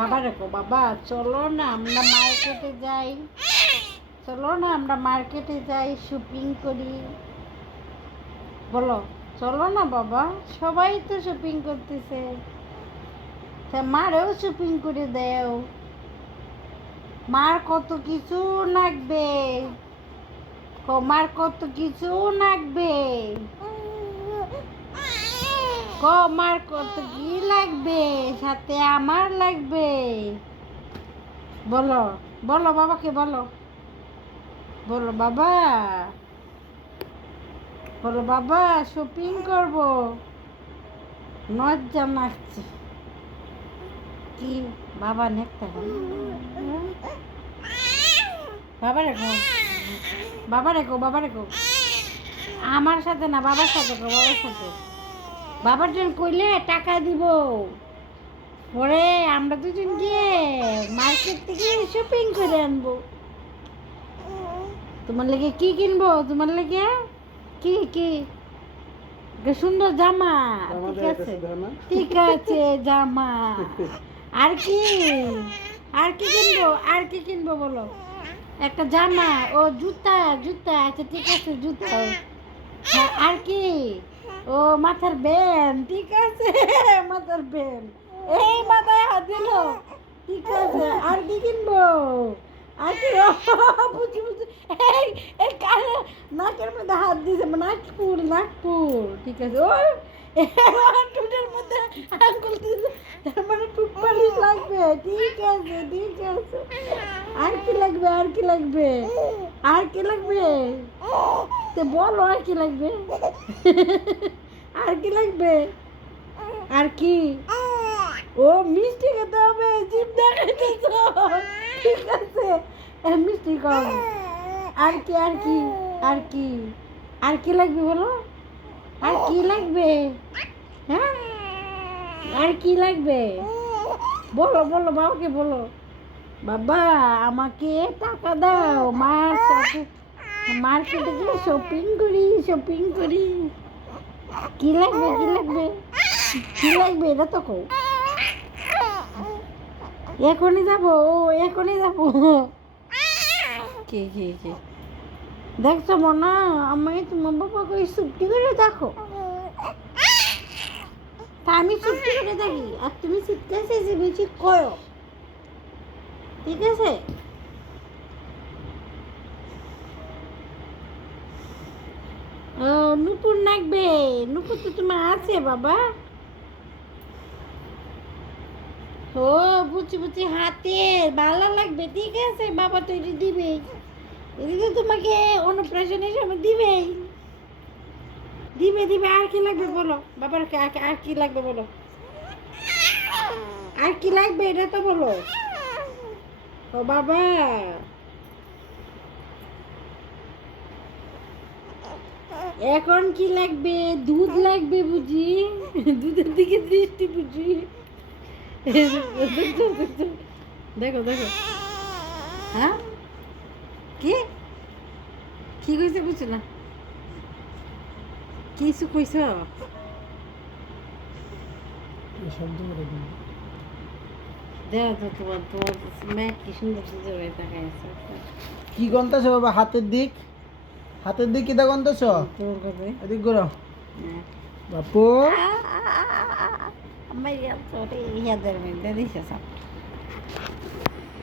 বাবা রেখো বাবা, চলো না আমরা মার্কেটে যাই, চলো না আমরা মার্কেটে যাই, শপিং করি। বলো চলো না বাবা, সবাই তো শপিং করতেছে, তা মারেও শপিং করে দেও। মার কত কিছু লাগবে, মার কত কিছু লাগবে, মার কত কি লাগবে, সাথে আমার লাগবে। বলো বলো বাবাকে বলো, বলো বাবা, বলো বাবা শপিং করব, লজ্জা লাগছে। কি বাবা নেকতে বাবা রেখো, বাবা রেখো, বাবা রেখো, আমার সাথে না, বাবার সাথে গো, বাবার সাথে। বাবার জন্য কইলে টাকা দিব, পরে আমরা দুজন গিয়ে মার্কেট থেকে শপিং করে আনবো। তোমার লেগে কি কিনবো, তোমার লেগে কি কি একটা সুন্দর জামা, ঠিক আছে ঠিক আছে জামা। আর কি, আর কি কিনবো, আর কি কিনবো বলো, একটা জামা ও জুতা, জুতা আচ্ছা ঠিক আছে জুতা। হ্যাঁ আর কি, ও মাথার ব্যান্ড, ঠিক আছে মাথার ব্যান্ড, এই মাথায় হাত দিল, ঠিক আছে। আর কি কিনবো, আর কি বুঝি বুঝি, এই এই কানে নাকের মধ্যে হাত দিয়েছে, নাগপুর নাগপুর, ঠিক আছে। ও টুটের মধ্যে আঙ্গুল দিয়েছে, তার মানে টুট পালিশ লাগবে, ঠিক আছে ঠিক আছে। আর কি লাগবে, আর কি লাগবে, আর কি লাগবে, তো বলো আর কি লাগবে, আর কি লাগবে, আর কি, ও মিষ্টি খেতে হবে, জিভ দেখাইতেছ, ঠিক আছে মিষ্টি কম। আর কি, আর কি, আর কি, আর কি লাগবে বলো, আর কি লাগবে, হ্যাঁ আর কি লাগবে, বলো বলো বাবাকে বলো, বাবা আমাকে টাকা দাও, মার সাথে মার্কেটে গিয়ে শপিং করি, শপিং করি। কি লাগবে, কি লাগবে, কি লাগবে এটা তো কও। এখনই যাবো, ও এখনই যাবো। কে কে কে দেখছো মনা, আমি তোমার বাবাকে চুপটি করে দেখো, তা আমি চুপটি করে দেখি, আর তুমি চিৎকার চেঁচে বেশি করো, ঠিক আছে। ও নুপুর লাগবে, নুপুর তো তোমার আছে বাবা। ও বুঝি বুঝি হাতের বালা লাগবে, ঠিক আছে বাবা তৈরি দিবে, এদিকে তোমাকে অন্নপ্রাশনের সময় দিবেই, দিবে দিবে। আর কি লাগবে বলো বাবার, আর কি লাগবে বলো, আর কি লাগবে এটা তো বলো। ও বাবা এখন কি লাগবে, দুধ লাগবে বুঝি, দুধের দিকে দৃষ্টি বুঝি, দেখো দেখো, হ্যাঁ কি কি কইছে বুঝছো না, কিছু কইছ, দেখো তো তোমার তোমার মেয়ে কি সুন্দর সুন্দর হয়ে তাকায় আছে। কি গন্তাছ বাবা, হাতের দিক, হাতের দিক কিটা গন্তাছ, তোর কাছে এদিক করো বাপু। আমার ইয়াদের মধ্যে দিছে সব।